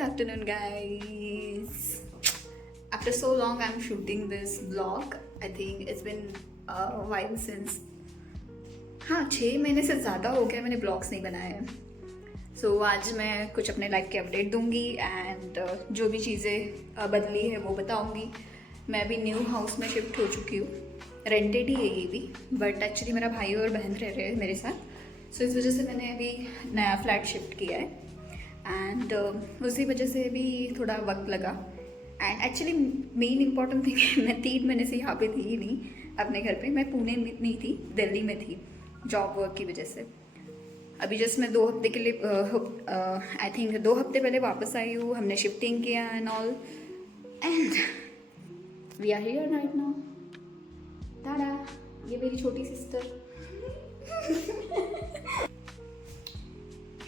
afternoon, guys. After so long, I'm shooting this vlog. I think it's been a while since. हाँ, 6 महीने से ज़्यादा हो गया मैंने ब्लॉग्स नहीं बनाए हैं. सो आज मैं कुछ अपने लाइफ के अपडेट दूंगी एंड जो भी चीज़ें बदली है वो बताऊंगी. मैं अभी न्यू हाउस में शिफ्ट हो चुकी हूँ. रेंटेड ही है ये भी, बट एक्चुअली मेरा भाई और बहन रह रहे हैं मेरे साथ. सो इस वजह से मैंने अभी नया फ्लैट शिफ्ट किया है एंड उसी वजह से भी थोड़ा वक्त लगा. And actually main important thing, मैं 3 महीने से यहाँ पे थी ही नहीं अपने घर पे. मैं पुणे में नहीं थी, दिल्ली में थी जॉब वर्क की वजह से. अभी जस्ट मैं 2 हफ्ते के लिए आई थिंक 2 हफ्ते पहले वापस आई हूँ. हमने शिफ्टिंग किया and all and we are here right now. Tada, ये मेरी छोटी sister.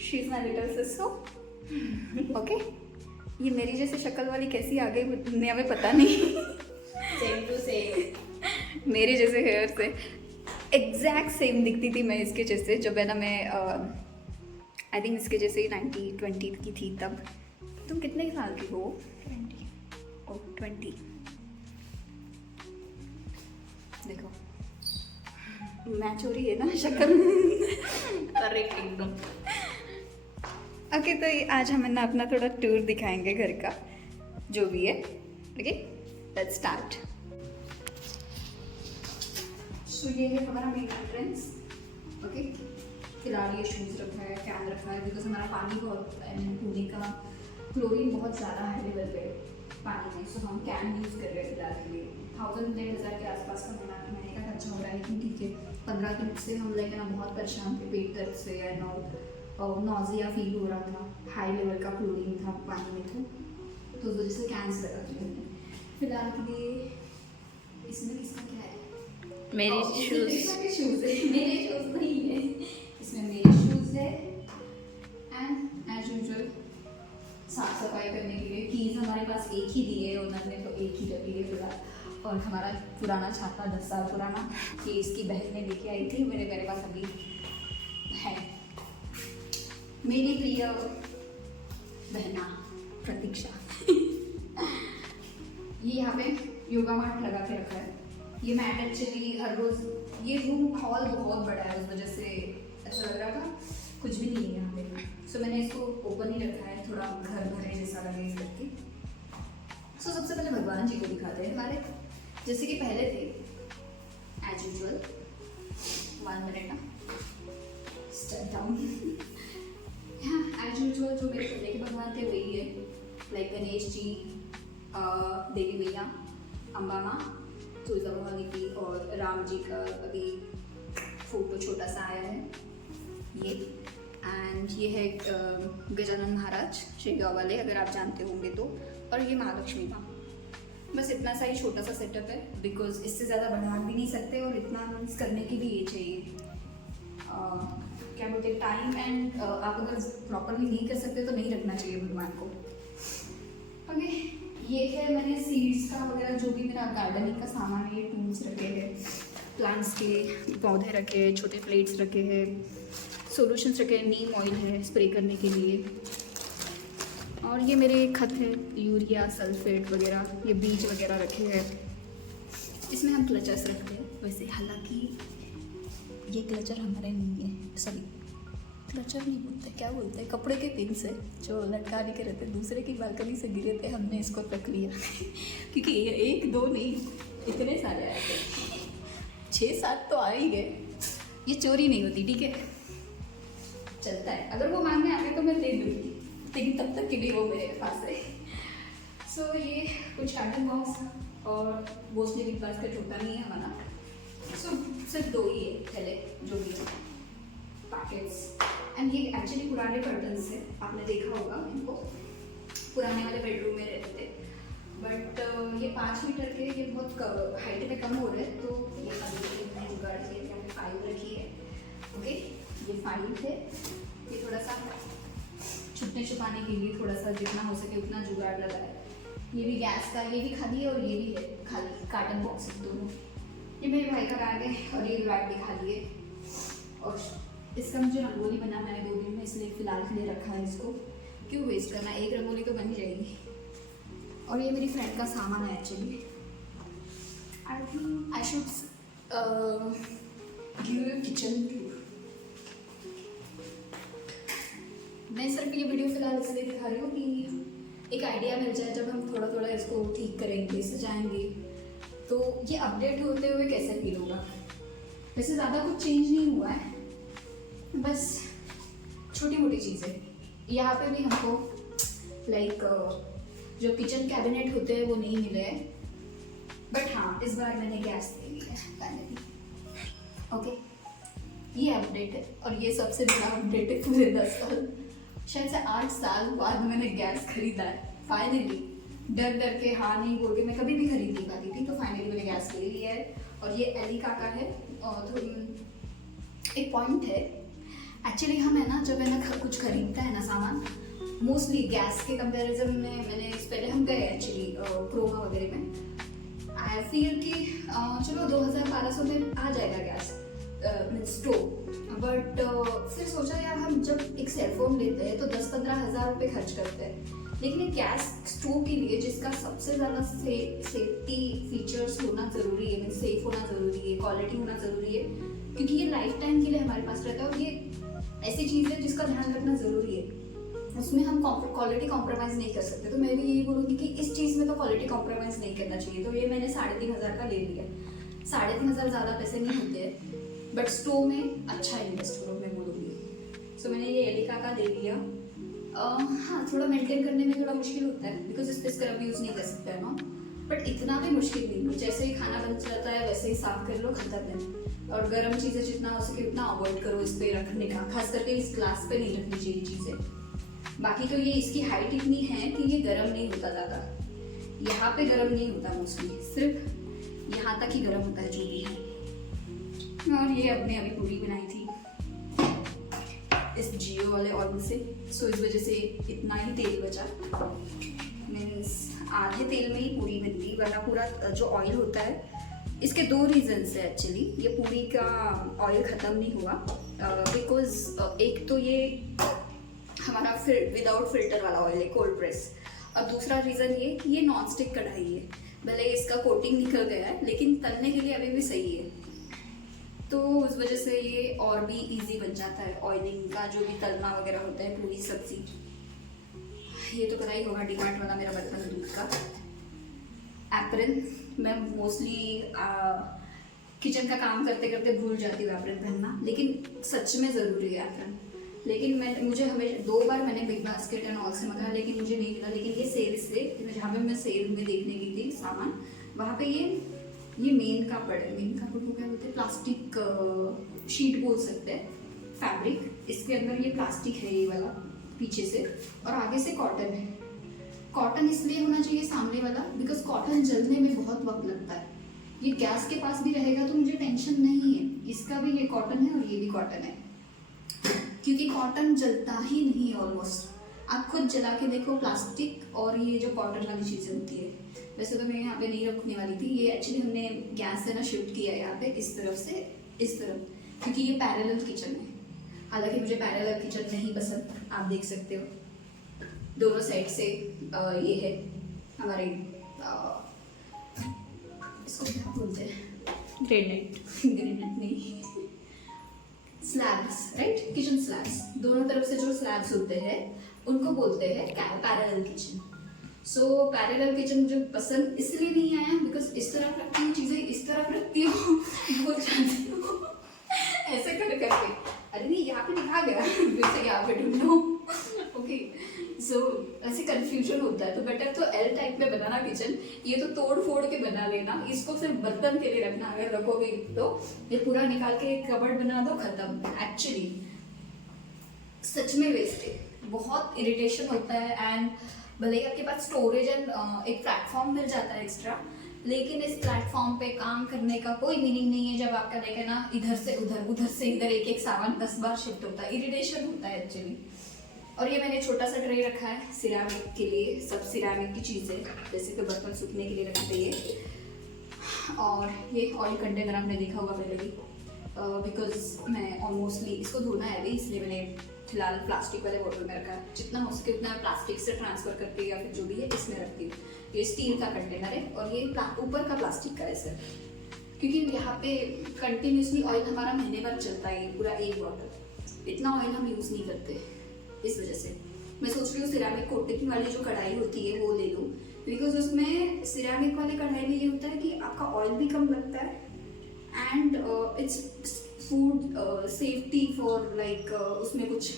She is my little sister. Okay, ये मेरी जैसे शक्ल वाली कैसी आ गई दुनिया में पता नहीं. सेम टू सेम मेरे जैसे हेयर से एग्जैक्ट सेम दिखती थी मैं इसके जैसे. जब है ना मैं आई थिंक इसके जैसे ही 19-20 की थी तब. तुम कितने साल की हो? 20. देखो मैच हो रही है ना शक्ल. करेक्ट एकदम. ओके, तो आज हम ना अपना थोड़ा टूर दिखाएंगे घर का जो भी है. Okay, let's start. सो ये है हमारा मेन एंट्रेंस. ओके, फिलहाल ये शूज़ रखा है, कैन रखा है, बिकॉज हमारा पानी बहुत पुणे का क्लोरीन बहुत ज़्यादा है लेवल पे पानी में. सो हम कैन यूज़ कर रहे हैं फिलहाल के लिए. 1,000-1,500 के आसपास का महीने का खर्चा हो रहा है. लेकिन ठीक है, 15 दिन से हम लेके ना बहुत परेशान थे पेट दर्द से एंड और नॉजिया फील हो रहा था. हाई लेवल का क्लोरीन था पानी में, तो उस वजह से कैंस लगा थे हमने फिलहाल के लिए. इसमें किसका क्या है? मेरी शूज. शूज़ है, मेरे शूज़ नहीं है. इसमें मेरे शूज़ है एंड एज यूजुअल साफ सफाई करने के लिए कीज़ हमारे पास एक ही दी है उन्होंने, तो एक ही रखी है फिलहाल. और हमारा पुराना छाता 10 साल पुराना कि इसकी बहन ने लेके आई थी, मेरे पास अभी है. मेरी प्रिय बहना प्रतीक्षा. ये यहाँ पे योगा मैट लगा के रखा है. ये मैट एक्चुअली हर रोज़, ये रूम हॉल बहुत बड़ा है, उस वजह से ऐसा लग रहा था कुछ भी नहीं है यहाँ पे. सो मैंने इसको ओपन ही रखा है, थोड़ा घर भरे जैसा लगे इस करके. सो सबसे पहले भगवान जी को दिखाते हैं हमारे, जैसे कि पहले थे एज यूजुअल. 1 मिनट ना, स्टेप डाउन. हाँ, एज यूजुअल जो मेरे पहले के भगवान थे वही है, लाइक गणेश जी, देवी मैया, अम्बा माँ, तुलसा भवानी की, और राम जी का अभी फोटो छोटा सा आया है ये. एंड ये है गजानन महाराज शेगांव वाले, अगर आप जानते होंगे तो. और ये महालक्ष्मी माँ. बस इतना सा ही छोटा सा सेटअप है, बिकॉज इससे ज़्यादा बढ़ा भी नहीं सकते और इतना मीन्स करने की भी ये चाहिए क्या बोलते हैं टाइम. एंड आप अगर प्रॉपरली नहीं कर सकते तो नहीं रखना चाहिए भगवान को. ओके, ये है मैंने सीड्स का वगैरह जो भी मेरा गार्डनिंग का सामान है, ये टूल्स रखे हैं, प्लांट्स के पौधे रखे हैं, छोटे प्लेट्स रखे हैं, सॉल्यूशंस रखे हैं, नीम ऑयल है स्प्रे करने के लिए. और ये मेरे खत है, यूरिया सल्फेट वगैरह, ये बीज वगैरह रखे हैं. इसमें हम क्लचर्स रखते हैं. वैसे हालांकि ये क्लचर हमारे नहीं है, सॉरी क्लचर नहीं बोलते, क्या बोलते हैं, कपड़े के पिंस है जो लटकाने के रहते हैं. दूसरे की बालकनी से गिरे थे, हमने इसको रख लिया. क्योंकि ये 1-2 नहीं, इतने सारे आए थे, 6-7 तो आ ही गए. ये चोरी नहीं होती, ठीक है, चलता है. अगर वो मांगने आ गए तो मैं दे दूँगी, लेकिन तब तक के लिए वो मेरे पास है. सो ये कुछ कार्टन बॉक्स और मोस्टली बिग बास्केट होता नहीं है हमारा. सो सिर्फ 2 ही है थैले जो भी है, पैकेट्स. एंड ये एक्चुअली पुराने कर्टन्स है, आपने देखा होगा इनको, पुराने वाले बेडरूम में रहते थे. बट ये 5 मीटर के, ये बहुत हाइट में कम हो रहे हैं, तो ये मैंने जुगाड़ के यहाँ पे फाइल रखी है. ओके, ये फाइल है, ये थोड़ा सा छुपने छुपाने के लिए थोड़ा सा जितना हो सके उतना जुगाड़ लगा है. ये भी गैस का, ये भी खाली है और ये भी है खाली, कार्टन बॉक्स दोनों. ये मेरे भाई का बैग है और ये बैग भी खाली है. और इसका मुझे रंगोली बना मैंने 2 दिन में, इसलिए फ़िलहाल के लिए रखा है इसको क्यों वेस्ट करना, एक रंगोली तो बन ही जाएगी। और ये मेरी फ्रेंड का सामान है actually. I think I should give you kitchen tour. मैं सिर्फ ये वीडियो फिलहाल इसलिए दिखा रही हूँ कि एक आइडिया मिल जाए, जब हम थोड़ा थोड़ा इसको ठीक करेंगे, सजाएंगे, तो ये अपडेट होते हुए कैसे फील होगा। वैसे ज़्यादा कुछ चेंज नहीं हुआ है, बस छोटी मोटी चीज़ें। यहाँ पे भी हमको लाइक जो किचन कैबिनेट होते हैं वो नहीं मिले हैं, बट हाँ इस बार मैंने गैस ले लिया है फाइनली। ओके, ये अपडेट है और ये सबसे बड़ा अपडेट है पूरे 10 साल, शायद से 8 साल बाद मैंने गैस खरीदा है फाइनली। डर डर के हाँ नहीं बोल के मैं कभी भी खरीद नहीं पाती थी, तो फाइनली मैंने गैस ले लिया है। और ये एलिका का है। और तो एक पॉइंट है एक्चुअली, हम है ना जब है ना कुछ खरीदता है ना सामान, मोस्टली गैस के कंपैरिजन में, मैंने पहले हम गए एक्चुअली क्रोमा वगैरह में, आई फील कि चलो 2000-1200 में आ जाएगा गैस स्टोव, बट फिर सोचा यार हम जब एक सेलफोन लेते हैं तो 10-15 हज़ार रुपये खर्च करते हैं, लेकिन एक गैस स्टोव के लिए जिसका सबसे ज़्यादा सेफ्टी फीचर्स होना ज़रूरी है, मीन सेफ होना ज़रूरी है, क्वालिटी होना ज़रूरी है, क्योंकि ये लाइफ टाइम के लिए हमारे पास रहता है और ये ऐसी चीज़ है जिसका ध्यान रखना ज़रूरी है, उसमें हम क्वालिटी कॉम्प्रोमाइज़ नहीं कर सकते। तो मैं भी यही बोलूँगी कि इस चीज़ में तो क्वालिटी कॉम्प्रोमाइज़ नहीं करना चाहिए। तो ये मैंने 3500 का ले लिया। 3500 ज़्यादा पैसे नहीं होते हैं, बट स्टोव में अच्छा इन्वेस्ट करो मैं बोलूँगी। सो मैंने ये एलिका का ले लिया। हाँ थोड़ा मेंटेन करने में थोड़ा मुश्किल होता है, बिकॉज इस पर स्क्रब यूज़ नहीं कर सकते है ना, बट इतना भी मुश्किल नहीं है। जैसे ही खाना बन जाता है वैसे ही साफ कर लो, खत्म है। और गर्म चीज़ें जितना हो सके उतना अवॉइड करो इस पर रखने का, खास करके इस ग्लास पे नहीं रखनी चाहिए चीज़ें। बाकी तो ये इसकी हाइट इतनी है कि ये गर्म नहीं होता ज़्यादा, यहाँ पे गर्म नहीं होता मोस्टली, सिर्फ यहाँ तक ही गर्म होता है जो भी है। और ये अपने अभी पूरी बनाई थी इस जियो वाले ऑयल से, सो इस वजह से इतना ही तेल बचा, मीन्स आधे तेल में ही पूरी बनती, वरना पूरा जो ऑयल होता है, इसके 2 रीजंस है एक्चुअली। ये पूरी का ऑयल ख़त्म नहीं हुआ बिकॉज एक तो ये हमारा विदाउट फिल्टर वाला ऑयल है, कोल्ड प्रेस, और दूसरा रीज़न ये कि ये नॉन स्टिक कढ़ाई है। भले इसका कोटिंग निकल गया है लेकिन तलने के लिए अभी भी सही है, तो उस वजह से ये और भी इजी बन जाता है ऑयलिंग का, जो भी तलना वगैरह होता है पूरी सब्जी। ये तो पता ही होगा डीमार्ट वाला मेरा बर्तन दूध का एप्रन। मैं मोस्टली किचन का काम करते करते भूल जाती हूँ एप्रन पहनना, लेकिन सच में ज़रूरी है एप्रन। लेकिन मुझे हमें 2 बार मैंने बिग बास्केट एंड ऑल से मंगाया, लेकिन मुझे नहीं मिला। लेकिन ये सेल से, जहाँ पे मैं सेल में देखने गई थी सामान, वहाँ पे ये मेन कापड़ है। मेन कापड़ को क्या बोलते हैं, प्लास्टिक शीट बोल सकते हैं, फैब्रिक। इसके अंदर ये प्लास्टिक है ये वाला पीछे से, और आगे से कॉटन है। कॉटन इसलिए होना चाहिए सामने वाला बिकॉज कॉटन जलने में बहुत वक्त लगता है। ये गैस के पास भी रहेगा तो मुझे टेंशन नहीं है, इसका भी ये कॉटन है और ये भी कॉटन है, क्योंकि कॉटन जलता ही नहीं ऑलमोस्ट। आप खुद जला के देखो प्लास्टिक और ये जो कॉटन वाली चीज़ें होती है। वैसे तो मैं यहाँ पे नहीं रखने वाली थी, ये एक्चुअली हमने गैस से ना शिफ्ट किया है यहाँ पे इस तरफ से इस तरफ, क्योंक't ये पैरेलल किचन है। हालांकि मुझे पैरेलल किचन नहीं पसंद, आप देख सकते हो दोनों साइड से ये है हमारे इसको क्या बोलते हैं, ग्रेनाइट नहीं, स्लैब्स, राइट, किचन स्लैब्स। दोनों तरफ से जो स्लैब्स होते हैं उनको बोलते हैं parallel kitchen. So parallel kitchen मुझे पसंद इसलिए नहीं आया बिकॉज इस तरफ रखती हूँ चीज़ें, इस तरफ रखती हूँ, भूल जाती हूँ ऐसे कर करके। अरे नहीं, यहाँ पे दिखा गया, फिर से यहाँ पे ढूंढो। ओके, सो ऐसे कंफ्यूजन होता है, तो बेटर तो एल टाइप में बनाना किचन। ये तो तोड़ फोड़ के बना लेना, इसको सिर्फ बर्तन के लिए रखना। अगर रखोगे तो ये पूरा निकाल के एक कबर्ड बना दो, खत्म। एक्चुअली सच में वेस्ट है, बहुत इरिटेशन होता है। एंड भले ही आपके पास स्टोरेज एंड एक प्लेटफॉर्म मिल जाता है एक्स्ट्रा, लेकिन इस प्लेटफॉर्म पे काम करने का कोई मीनिंग नहीं है जब आपका देखे ना इधर से उधर, उधर से इधर एक सामान 10 बार शिफ्ट होता है, इरिटेशन होता है एक्चुअली। और ये मैंने छोटा सा ट्रे रखा है सिरामिक के लिए, सब सिरामिक की चीज़ें, जैसे कि बर्तन सूखने के लिए रखते हैं। और ये ऑयल कंटेनर आपने देखा होगा पहले भी, बिकॉज मैं ऑलमोस्टली इसको धोना है अभी, इसलिए मैंने फिलहाल प्लास्टिक वाले बॉटल में रखा है, जितना हो सके उतना प्लास्टिक से ट्रांसफर करके या फिर जो भी है इसमें रखती हूँ। ये स्टील का कंटेनर है और ये ऊपर का प्लास्टिक का है सर, क्योंकि यहाँ पे कंटिन्यूसली ऑयल हमारा महीने भर चलता है, पूरा एक बॉटल, इतना ऑयल हम यूज़ नहीं करते। इस वजह से मैं सोच रही हूँ सिरेमिक कोटिंग वाली जो कढ़ाई होती है वो ले लूँ, बिकॉज उसमें सिरेमिक वाले कढ़ाई में ये होता है कि आपका ऑयल भी कम लगता है and its food safety for like उसमें कुछ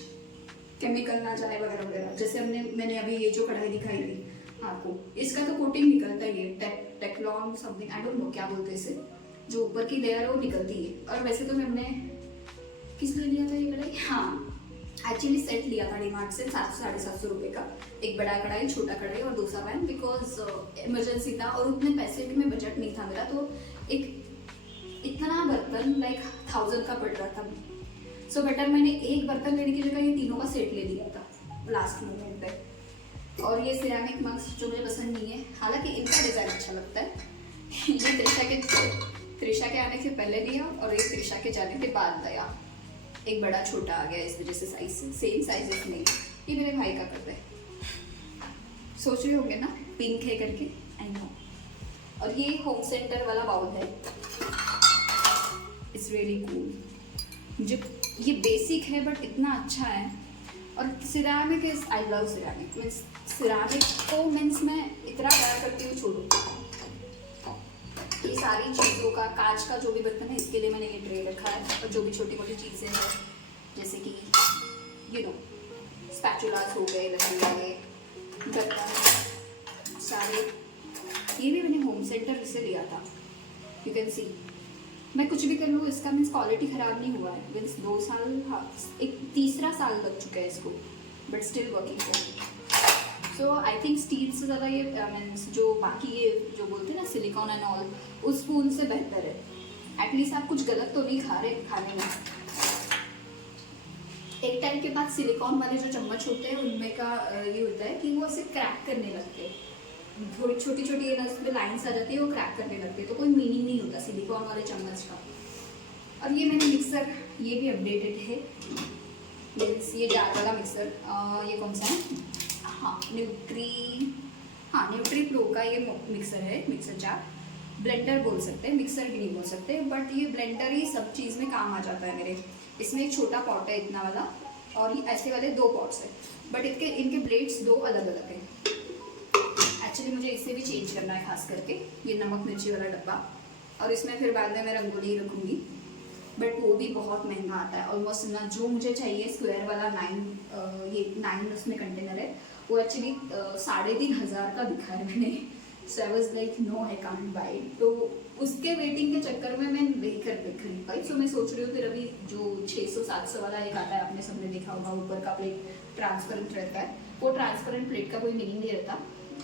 केमिकल ना जाए वगैरह वगैरह। जैसे मैंने अभी ये जो कढ़ाई दिखाई थी आपको, इसका तो कोटिंग निकलता ही है, टेक्लॉन समथिंग, आई डोंट नो क्या बोलते हैं इसे, जो ऊपर की लेयर है वो निकलती है। और वैसे तो मैंने किस लिए लिया था ये कढ़ाई, हाँ एक्चुअली सेट लिया था डीमार्ट से 700-750 रुपये का, एक बड़ा कढ़ाई, छोटा कढ़ाई और डोसा पैन, बिकॉज इमरजेंसी था और उतने पैसे भी में बजट नहीं था मेरा, तो एक इतना बर्तन लाइक 1000 का पड़ रहा था। सो बेटर मैंने एक बर्तन लेने की जगह ये तीनों का सेट ले लिया था लास्ट मोमेंट पे। और ये सिरेमिक मग्स जो मुझे पसंद नहीं है, हालांकि इनका डिज़ाइन अच्छा लगता है। ये त्रिशा के आने से पहले लिया और ये त्रिशा के जाने के बाद लिया, एक बड़ा छोटा आ गया इस वजह से साइज सेम साइजेस नहीं। ये मेरे भाई का कप है, सोच रहे होंगे ना पिंक है करके, आई नो। और ये होम सेंटर वाला बाउल है, इट्स रियली कूल। जो ये बेसिक है बट इतना अच्छा है। और ceramic is, I love ceramic, means ceramic को मीन्स मैं इतना प्यार करती हूँ, छोड़ो ये सारी चीज़ों का, कांच का जो भी बर्तन है इसके लिए मैंने ये ट्रे रखा है। और जो भी छोटी मोटी चीज़ें हैं जैसे कि यू नो स्पैचुलास हो गए, लकड़ी वाले बर्तन सारे, ये भी मैंने होम सेंटर से लिया था। यू कैन सी मैं कुछ भी कर लूँ इसका मीन्स क्वालिटी ख़राब नहीं हुआ है, मीन्स 2 साल, हाँ एक तीसरा साल लग चुका है इसको, बट स्टिल वर्किंग है। सो आई थिंक स्टील से ज़्यादा ये मीन्स जो बाकी ये जो बोलते हैं ना सिलिकॉन एंड ऑल, उस स्पून से बेहतर है। एटलीस्ट आप कुछ गलत तो नहीं खा रहे खाने में। एक टाइम के बाद सिलिकॉन वाले जो चम्मच होते हैं उनमें का ये होता है कि वो ऐसे क्रैक करने लगते हैं, थोड़ी छोटी छोटी उसमें लाइन्स आ जाती है, वो क्रैक करने लगते हैं, तो कोई मीनिंग नहीं होता सिलिकॉन वाले चम्मच का। और ये मैंने मिक्सर, ये भी अपडेटेड है, ये जार वाला मिक्सर, ये कौन सा है, हाँ न्यूट्री प्रो का ये मिक्सर है, मिक्सर जार। ब्लेंडर बोल सकते हैं, मिक्सर भी नहीं बोल सकते, बट ये ब्लेंडर ही सब चीज़ में काम आ जाता है मेरे। इसमें एक छोटा पॉट है इतना वाला, और ये ऐसे वाले 2 पॉट्स है, बट इनके ब्लेड्स 2 अलग अलग हैं। एक्चुअली मुझे इसे भी चेंज करना है, खास करके ये नमक मिर्ची वाला डब्बा, और इसमें फिर बाद में मैं रंगोली रखूँगी, बट वो भी बहुत महंगा आता है ऑलमोस्ट ना। जो मुझे चाहिए स्क्वायर वाला 9 उसमें कंटेनर है, वो एक्चुअली 3500 का दिखा है मैंने। So I was like no I can't buy, तो उसके वेटिंग के चक्कर में मैं नहीं खरीद पाई। सो मैं सोच रही हूँ फिर अभी जो 600-700 वाला एक आता है, आपने सबने देखा होगा, ऊपर का प्लेट ट्रांसपेरेंट रहता है, वो ट्रांसपेरेंट प्लेट का कोई मीनिंग नहीं रहता।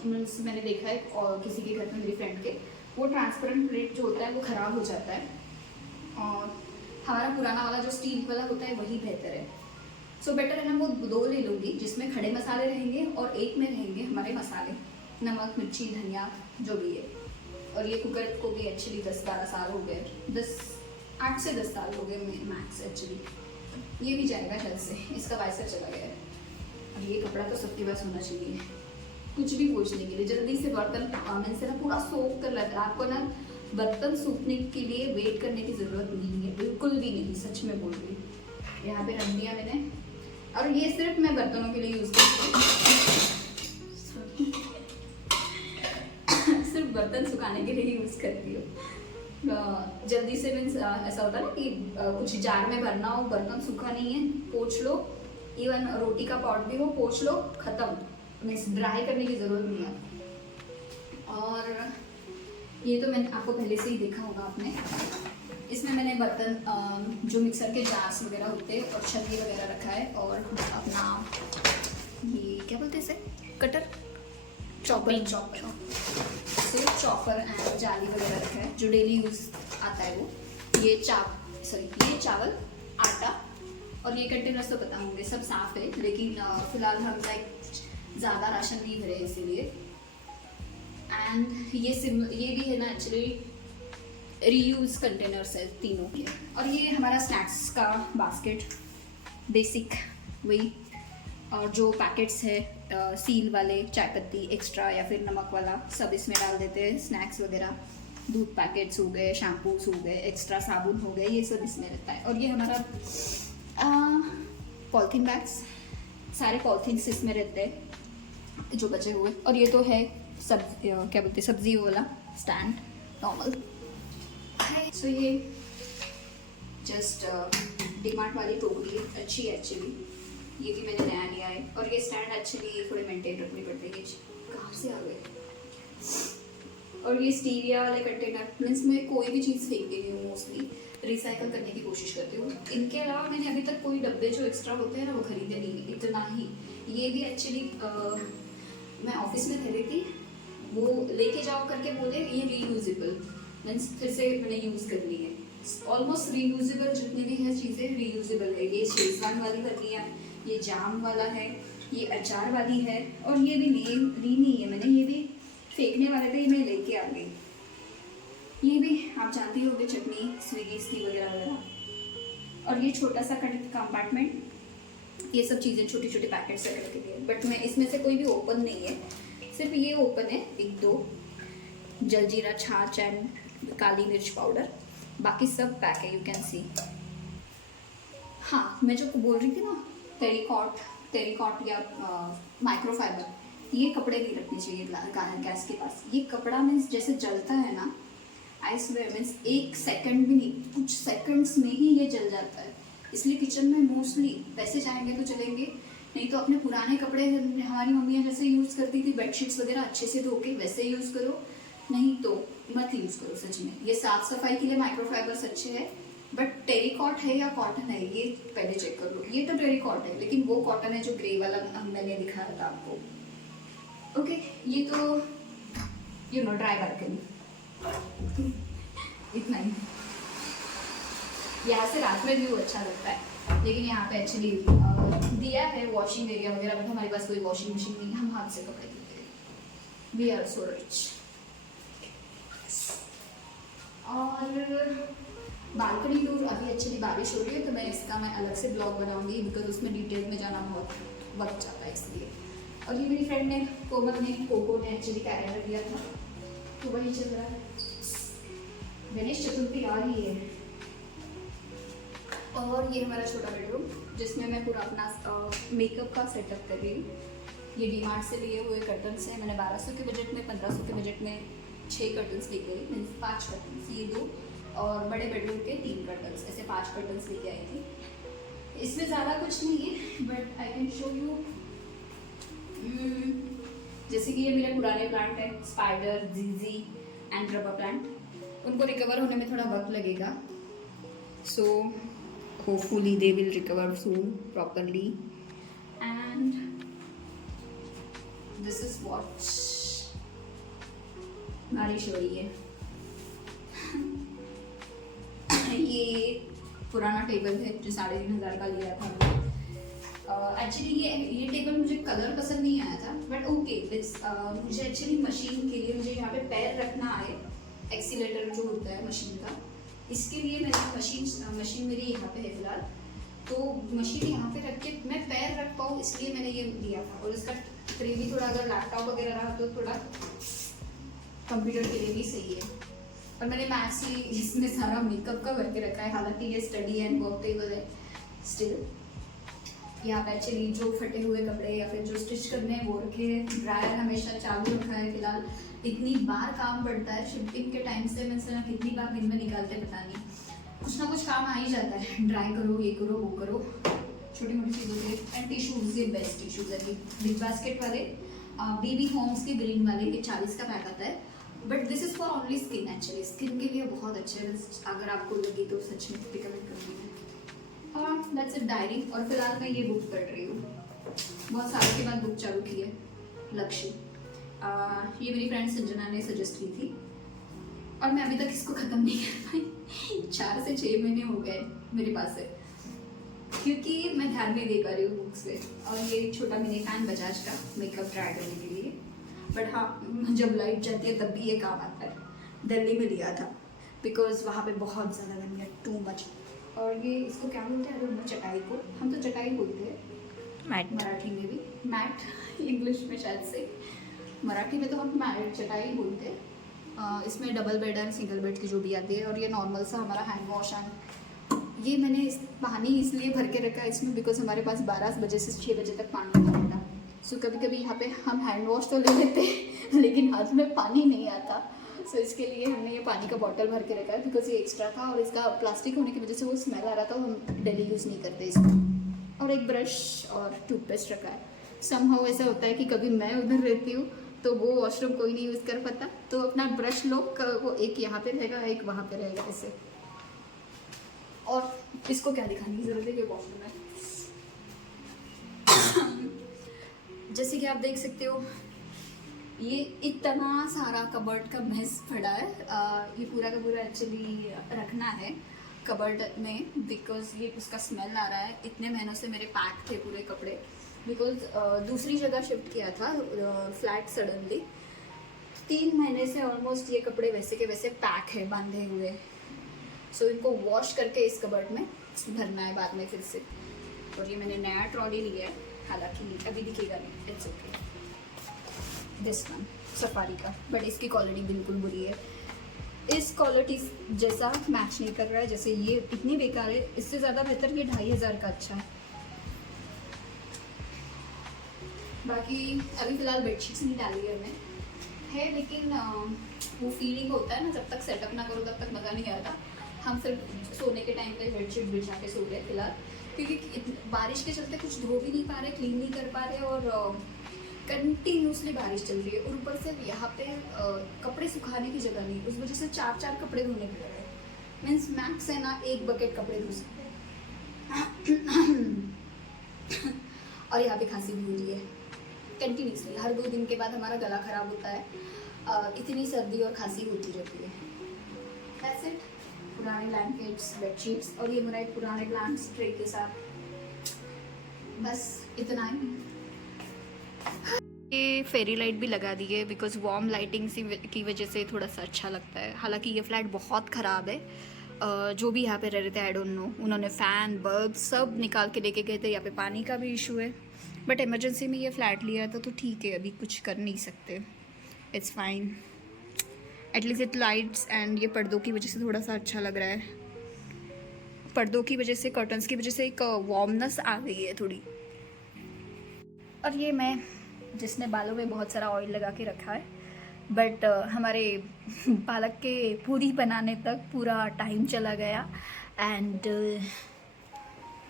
मीन्स मैंने देखा है और किसी के घर में मेरी फ्रेंड के, वो ट्रांसपेरेंट प्लेट जो होता है वो ख़राब हो जाता है, और हमारा पुराना वाला जो स्टील वाला होता है वही बेहतर है। सो बेटर है ना वो 2 ले लूँगी, जिसमें खड़े मसाले रहेंगे और एक में रहेंगे हमारे मसाले, नमक मिर्ची धनिया जो भी है। और ये कुकर को भी एक्चुअली 10-12 साल हो गए, 8 से 10 साल हो गए मैक्स एक्चुअली। ये भी जाएगा जल्द से, इसका वाइसर चला गया है। और ये कपड़ा तो सबके पास होना चाहिए कुछ भी पोंछने के लिए, जल्दी से बर्तन मैंने से ना पूरा सोख कर लेता है। आपको ना बर्तन सूखने के लिए वेट करने की ज़रूरत नहीं है, बिल्कुल भी नहीं, सच में बोल रही हूँ। यहाँ पे रख दिया मैंने, और ये सिर्फ मैं बर्तनों के लिए यूज़ करती हूँ, सिर्फ बर्तन सुखाने के लिए यूज़ करती हूँ। जल्दी से मीन्स ऐसा होता है ना कि कुछ जार में भरना हो, बर्तन सूखा नहीं है, पोंछ लो, इवन रोटी का पॉट भी हो, पोंछ लो, ख़त्म, मीन्स ड्राई करने की ज़रूरत नहीं है। और ये तो मैंने आपको पहले से ही देखा होगा आपने, इसमें मैंने बर्तन जो मिक्सर के जार्स वगैरह होते हैं और छन्नी वगैरह रखा है, और अपना ये क्या बोलते हैं इसे, कटर, चॉपर एंड जाली वगैरह रखा है जो डेली यूज़ आता है। वो ये चावल, आटा, और ये कंटेनर्स तो पता होंगे सब साफ़ है, लेकिन फ़िलहाल हम लाइक ज़्यादा राशन नहीं भरे इसीलिए। एंड ये भी है ना एक्चुअली रीयूज कंटेनर्स है तीनों के। और ये हमारा स्नैक्स का बास्केट बेसिक वही। और जो पैकेट्स है सील वाले, चाय पत्ती एक्स्ट्रा या फिर नमक वाला, सब इसमें डाल देते हैं। स्नैक्स वगैरह, दूध पैकेट्स हो गए, शैम्पूस हो गए, एक्स्ट्रा साबुन हो गए, ये सब इसमें रहता है। और ये हमारा पॉलीथीन बैग्स, सारे पॉलीथीन्स इसमें रहते हैं जो बचे हुए। और ये तो है क्या बोलते हैं, सब्जी वाला स्टैंड नॉर्मल। सो ये जस्ट डीमार्ट वाली टोकरी है, अच्छी है एक्चुअली, ये भी मैंने नया लिया है। और ये स्टैंड एक्चुअली थोड़े मेंटेन रखने पड़ते हैं। कहाँ से आ गए? और ये स्टीविया वाले कंटेनर, मीन्स मैं कोई भी चीज़ फेंकती नहीं हूँ, मोस्टली रिसाइकल करने की कोशिश करती हूँ। इनके अलावा मैंने अभी तक कोई डब्बे जो एक्स्ट्रा होते हैं ना वो खरीदे नहीं है, इतना ही। ये भी एक्चुअली मैं ऑफिस में रह रही थी, वो लेके जाओ करके बोले ये रीयूजेबल, मीन्स फिर से मैंने यूज़ कर ली है। ऑलमोस्ट रीयूजेबल जितनी भी है चीज़ें रीयूजेबल है। ये शेजवान वाली बनी है, ये जाम वाला है, ये अचार वाली है, और ये भी ली नहीं है मैंने, ये भी फेंकने वाले थे, ये मैं लेके आ गई। ये भी आप जानती होंगे, चटनी स्विगी की वगैरह वगैरह। और ये छोटा सा कंपार्टमेंट, ये सब चीज़ें छोटी छोटी पैकेट्स रखने के लिए। बट मैं इसमें से कोई भी ओपन नहीं है, सिर्फ ये ओपन है, 1-2 जलजीरा छाछ एंड काली मिर्च पाउडर, बाकी सब पैक है, यू कैन सी। हाँ, मैं जो बोल रही थी ना, टेरिकॉट या माइक्रोफाइबर, ये कपड़े नहीं रखने चाहिए गैस के पास। ये कपड़ा मीन्स जैसे जलता है ना, आई स्वेयर, मीन्स 1 सेकंड भी नहीं, कुछ सेकंड्स में ही ये जल जाता है। इसलिए किचन में मोस्टली वैसे जाएंगे तो चलेंगे, नहीं तो अपने पुराने कपड़े, हमारी मम्मियाँ जैसे यूज़ करती थी बेडशीट्स वगैरह, अच्छे से धो के वैसे यूज़ करो, नहीं तो मत यूज़ करो। सच में ये साफ सफाई के लिए माइक्रोफाइबर्स अच्छे है, बट टेरिकॉट है या कॉटन है ये पहले चेक कर लो। ये तो टेरिकॉट है, लेकिन वो कॉटन है जो ग्रे वाला मैंने दिखाया था आपको। ओके, ये तो यू नो ड्राई बालकनी, इतना ही। यहाँ से रात में व्यू अच्छा लगता है, लेकिन यहाँ पे एक्चुअली दिया है वॉशिंग एरिया वगैरह, बट हमारे पास कोई वॉशिंग मशीन नहीं है, हम हाथ से कपड़े धोते हैं। We are so rich. और बालकनी टूर, अभी एक्चुअली बारिश हो रही है तो मैं अलग से ब्लॉग बनाऊंगी, बिकॉज उसमें डिटेल में जाना बहुत वक्त जाता है इसलिए। और ये मेरी फ्रेंड ने, कोको ने एक्चुअली कैलेंडर दिया था, तो वही चल रहा है। गणेश चतुर्थी आ रही है। और ये हमारा छोटा बेडरूम, जिसमें मैं पूरा अपना मेकअप का सेटअप कर रही हूँ। ये डीमार्ट से लिए हुए कर्टन्स हैं, मैंने 1200 के बजट में, 1500 के बजट में 6 कर्टन्स लेके आई, मीन्स 5 कर्टन्स, ये 2, और बड़े बेडरूम के 3 कर्टन्स, ऐसे 5 कर्टन्स लेके आई थी। इसमें ज़्यादा कुछ नहीं है, but I can show you. जैसे कि ये मेरे पुराने प्लांट है, स्पाइडर, जीजी एंड रबर प्लांट, उनको रिकवर होने में थोड़ा वक्त लगेगा, so hopefully they will recover soon properly. And this is what बारिश हो रही है। ये पुराना टेबल है जो 3500 का लिया था। एक्चुअली ये टेबल मुझे कलर पसंद नहीं आया था, बट ओके, मुझे एक्चुअली मशीन के लिए मुझे यहाँ पे पैर रखना है, एक्सीलेटर जो होता है मशीन का, इसके लिए मैंने मशीन मेरी यहाँ पे है फिलहाल, तो मशीन यहाँ पे रख के मैं पैर रख पाऊँ, इसलिए मैंने ये लिया था। और इसका ट्रे भी थोड़ा, अगर लैपटॉप वगैरह रहा तो थोड़ा कंप्यूटर के लिए भी सही है। और मैंने मैक्सी इसमें सारा मेकअप का करके रखा है, हालांकि ये स्टडी एंड वर्क टेबल है। स्टिल यहाँ पे एक्चुअली जो फटे हुए कपड़े या फिर जो स्टिच करने हैं वो रखे हैं। ड्रायर हमेशा चालू रखा है फिलहाल, इतनी बार काम पड़ता है शिफ्टिंग के टाइम से, मैं ना कितनी बार दिन में निकालते पता नहीं, कुछ ना कुछ काम आ ही जाता है, ड्राई करो, ये करो, वो करो, छोटी मोटी चीज़ों के। एंड टिश्यूज़, ये बेस्ट टिश्यूज़ है, बिग बास्केट वाले, बेबी होम्स के ग्रीन वाले, ये 40 का पैक आता है, but this is for only skin. Actually skin के लिए बहुत अच्छे है, अगर आपको लगे तो सच में रिकमेंड करूँगी मैं। हाँ, दैट्स इट डायरी। और फिलहाल मैं ये बुक पढ़ रही हूँ, बहुत सालों के बाद बुक चालू की है, लक्ष्य। ये मेरी फ्रेंड संजना ने सजेस्ट की थी और मैं अभी तक इसको ख़त्म नहीं कर पाई। 4 से 6 महीने हो गए मेरे पास है, क्योंकि मैं ध्यान नहीं दे पा रही हूँ बुक्स पे। और ये छोटा मिनी फैन बजाज का मेकअप ट्राई करने के लिए, बट हाँ जब लाइट जाती है तब भी ये काम आता है। दिल्ली में लिया था बिकॉज वहाँ पे बहुत ज़्यादा गर्मी है, टू मच। और ये इसको क्या बोलते हैं, अगर चटाई को, हम तो चटाई बोलते हैं, मैट। मराठी में भी मैट, इंग्लिश में शायद से, मराठी में तो हम मैट चटाई बोलते हैं। इसमें डबल बेड है, सिंगल बेड की जो भी आती है, और ये नॉर्मल सा हमारा हैंड वॉश है। ये मैंने पानी इसलिए भर के रखा है इसमें बिकॉज हमारे पास 12 बजे से 6 बजे तक पानी नहीं आता। सो कभी कभी यहाँ पे हम हैंड वॉश तो ले लेते हैं लेकिन हाथ में पानी नहीं आता। सो इसके लिए हमने ये पानी का बॉटल भर के रखा है बिकॉज ये एक्स्ट्रा था और इसका प्लास्टिक होने की वजह से वो स्मेल आ रहा था, हम डेली यूज़ नहीं करते इसको। और एक ब्रश और टूथपेस्ट रखा है। समहाउ ऐसा होता है कि कभी मैं उधर रहती हूँ तो वो वॉशरूम कोई नहीं यूज़ कर पाता, तो अपना ब्रश लो, वो एक यहाँ पे रहेगा, एक वहाँ पे रहेगा ऐसे। और इसको क्या दिखाने की ज़रूरत है कि वॉशरूम है। जैसे कि आप देख सकते हो ये इतना सारा कबर्ड का मेस पड़ा है। ये पूरा का पूरा एक्चुअली रखना है कबर्ड में बिकॉज ये उसका स्मेल आ रहा है। इतने महीनों से मेरे पैक थे पूरे कपड़े बिकॉज दूसरी जगह शिफ्ट किया था फ्लैट सडनली। 3 महीने से ऑलमोस्ट ये कपड़े वैसे के वैसे पैक है, बांधे हुए। सो इनको वॉश करके इस कबर्ड में भरना है बाद में फिर से। और ये मैंने नया ट्रॉली लिया है, हालांकि अभी दिखेगा नहीं, it's okay. This one safari का, बट इसकी क्वालिटी बिल्कुल बुरी है। इस क्वालिटी जैसा मैच नहीं कर रहा है, जैसे ये इतनी बेकार है, इससे ज़्यादा बेहतर ये 2500 का अच्छा है। बाकी अभी फ़िलहाल बेडशीट्स नहीं डाली है हमने, है लेकिन वो फीलिंग होता है ना, जब तक सेटअप ना करो तब तक मज़ा नहीं आता। हम सिर्फ सोने के टाइम पे बेडशीट बिछा के सो रहे फिलहाल, क्योंकि बारिश के चलते कुछ धो भी नहीं पा रहे, क्लीन नहीं कर पा रहे और कंटिन्यूसली बारिश चल रही है। और ऊपर से यहाँ पे कपड़े सुखाने की जगह नहीं, उस वजह से 4 कपड़े धोने पड़ रहे हैं। मीन्स मैक्स है ना 1 बकेट कपड़े धो सकते हैं। और यहाँ पे खांसी भी हो रही है कंटिन्यूसली, हर 2 दिन के बाद हमारा गला खराब होता है। इतनी सर्दी और खांसी होती रहती है। That's it. पुराने ब्लैंकेट्स, बेडशीट्स और ये मेरा एक पुराने प्लांट्स ट्रे के साथ, बस इतना ही। ये फेरी लाइट भी लगा दी है बिकॉज वार्म लाइटिंग की वजह से थोड़ा सा अच्छा लगता है। हालांकि ये फ्लैट बहुत ख़राब है। जो भी यहाँ पे रह रहे थे आई डोंट नो, उन्होंने फ़ैन बल्ब सब निकाल के लेके गए थे। यहाँ पे पानी का भी इशू है, बट इमरजेंसी में ये फ्लैट लिया था तो ठीक है, अभी कुछ कर नहीं सकते, it's fine. At least it lights and ये पर्दों की वजह से थोड़ा सा अच्छा लग रहा है। पर्दों की वजह से, कर्टन्स की वजह से एक वार्मनेस आ गई है थोड़ी। और ये मैं जिसने बालों में बहुत सारा ऑयल लगा के रखा है, बट हमारे पालक के पूरी बनाने तक पूरा टाइम चला गया एंड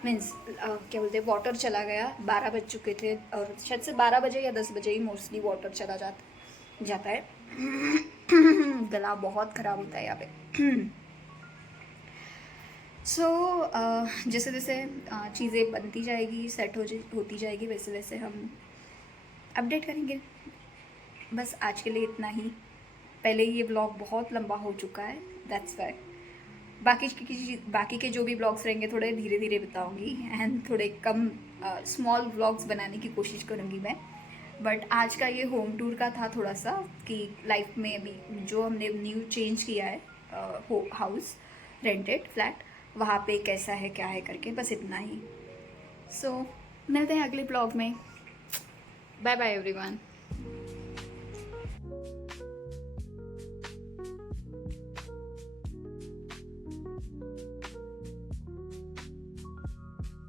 मीन्स क्या बोलते हैं, वाटर चला गया। 12 बज चुके थे और शायद से 12 बजे या 10 बजे ही मोस्टली वाटर चला जाता है। गला बहुत ख़राब होता है यहाँ पे। सो जैसे जैसे चीज़ें बनती जाएगी, सेट होती जाएगी, वैसे वैसे हम अपडेट करेंगे। बस आज के लिए इतना ही। पहले ही ये ब्लॉग बहुत लंबा हो चुका है, दैट्स वाई। बाकी के जो भी ब्लॉग्स रहेंगे थोड़े धीरे धीरे बताऊंगी एंड थोड़े कम स्मॉल ब्लॉग्स बनाने की कोशिश करूंगी मैं। बट आज का ये होम टूर का था थोड़ा सा कि लाइफ में अभी जो हमने न्यू चेंज किया है, हाउस रेंटेड फ्लैट, वहाँ पे कैसा है क्या है करके, बस इतना ही। सो मिलते हैं अगले ब्लॉग में। Bye bye everyone.